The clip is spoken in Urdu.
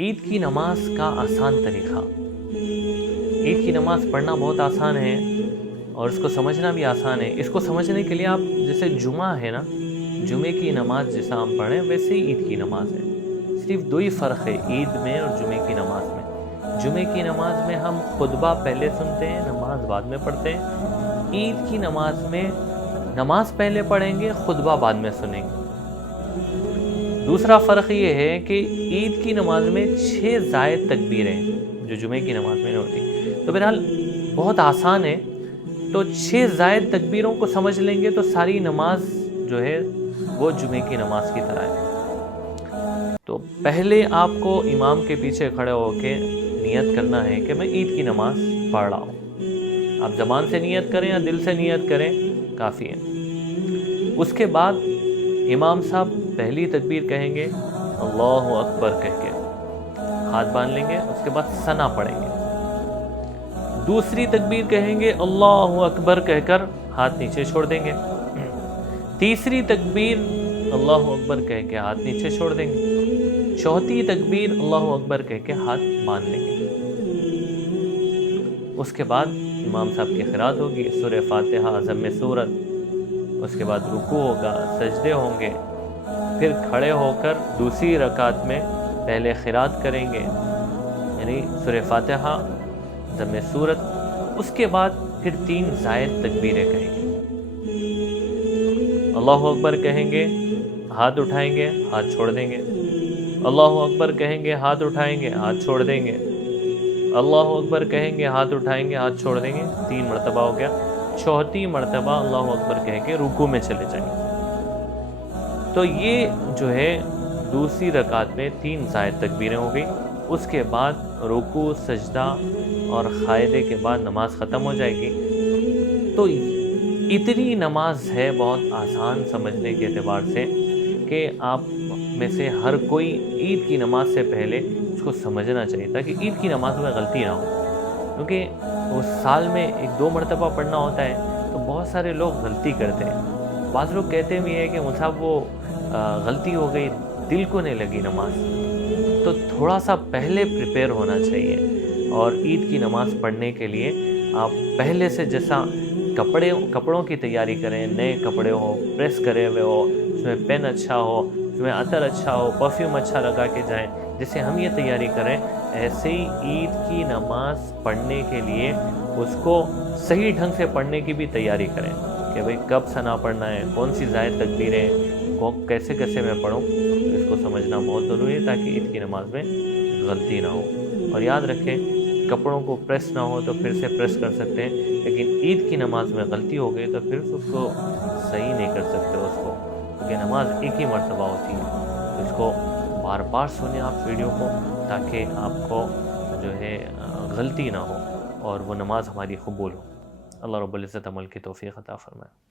عید کی نماز کا آسان طریقہ۔ عید کی نماز پڑھنا بہت آسان ہے اور اس کو سمجھنا بھی آسان ہے۔ اس کو سمجھنے کے لیے آپ جیسے جمعہ ہے نا، جمعے کی نماز جیسا ہم پڑھیں ویسے ہی عید کی نماز ہے۔ صرف دو ہی فرق ہے عید میں اور جمعے کی نماز میں۔ جمعے کی نماز میں ہم خطبہ پہلے سنتے ہیں، نماز بعد میں پڑھتے ہیں۔ عید کی نماز میں نماز پہلے پڑھیں گے، خطبہ بعد میں سنیں گے۔ دوسرا فرق یہ ہے کہ عید کی نماز میں 6 زائد تکبیریں جو جمعے کی نماز میں نہیں ہوتی۔ تو بہرحال بہت آسان ہے، تو 6 زائد تکبیروں کو سمجھ لیں گے تو ساری نماز جو ہے وہ جمعے کی نماز کی طرح ہے۔ تو پہلے آپ کو امام کے پیچھے کھڑے ہو کے نیت کرنا ہے کہ میں عید کی نماز پڑھ رہا ہوں۔ آپ زبان سے نیت کریں یا دل سے نیت کریں کافی ہے۔ اس کے بعد امام صاحب پہلی تکبیر کہیں گے اللہ اکبر کہہ کے ہاتھ باندھ لیں گے، اس کے بعد ثنا پڑھیں گے۔ دوسری تکبیر کہیں گے اللہ اکبر کہہ کر ہاتھ نیچے چھوڑ دیں گے۔ تیسری تکبیر اللہ اکبر کہہ کے ہاتھ نیچے چھوڑ دیں گے۔ چوتھی تکبیر اللہ اکبر کہہ کے ہاتھ باندھ لیں گے۔ اس کے بعد امام صاحب کی قرات ہوگی، سورہ فاتحہ، ضم سورت۔ اس کے بعد رکوع ہوگا، سجدے ہوں گے، پھر کھڑے ہو کر دوسری رکعت میں پہلے قرات کریں گے، یعنی سورہ فاتحہ، ضم سورت۔ اس کے بعد پھر 3 زائد تکبیریں کہیں گے۔ اللہ اکبر کہیں گے، ہاتھ اٹھائیں گے، ہاتھ چھوڑ دیں گے۔ اللہ اکبر کہیں گے، ہاتھ اٹھائیں گے، ہاتھ چھوڑ دیں گے۔ اللہ اکبر کہیں گے، ہاتھ اٹھائیں گے، ہاتھ چھوڑ دیں گے۔ 3 مرتبہ ہو گیا۔ چوتھی مرتبہ اللہ اکبر کہہ کے رکوع میں چلے جائیں گے۔ تو یہ جو ہے دوسری رکعت میں 3 زائد تکبیریں ہو گئی۔ اس کے بعد رکوع، سجدہ اور قاعدے کے بعد نماز ختم ہو جائے گی۔ تو اتنی نماز ہے، بہت آسان سمجھنے کے اعتبار سے کہ آپ میں سے ہر کوئی عید کی نماز سے پہلے اس کو سمجھنا چاہیے تاکہ عید کی نماز میں غلطی نہ ہو، کیونکہ وہ سال میں 1-2 مرتبہ پڑھنا ہوتا ہے تو بہت سارے لوگ غلطی کرتے ہیں۔ بعض لوگ کہتے بھی ہیں کہ مصعب وہ غلطی ہو گئی، دل کو نہیں لگی نماز۔ تو تھوڑا سا پہلے پریپیئر ہونا چاہیے، اور عید کی نماز پڑھنے کے لیے آپ پہلے سے جیسا کپڑوں کی تیاری کریں، نئے کپڑے ہو، پریس کرے ہوئے ہو، اس میں پین اچھا ہو، اس میں عطر اچھا ہو، پرفیوم اچھا لگا کے جائیں۔ جیسے ہم یہ تیاری کریں ایسے ہی عید کی نماز پڑھنے کے لیے اس کو صحیح ڈھنگ سے پڑھنے کی بھی تیاری کریں کہ بھئی کب ثنا پڑھنا ہے، کون سی زائد تکبیریں کو کیسے میں پڑھوں۔ تو اس کو سمجھنا بہت ضروری ہے تاکہ عید کی نماز میں غلطی نہ ہو۔ اور یاد رکھیں کپڑوں کو پریس نہ ہو تو پھر سے پریس کر سکتے ہیں، لیکن عید کی نماز میں غلطی ہو گئی تو پھر اس کو صحیح نہیں کر سکتے اس کو، کیونکہ نماز ایک ہی مرتبہ ہوتی ہے۔ تو اس کو بار بار سنیں آپ ویڈیو کو تاکہ آپ کو جو ہے غلطی نہ ہو اور وہ نماز ہماری قبول ہو۔ اللہ رب العزت عمل کی توفیق عطا فرمائے۔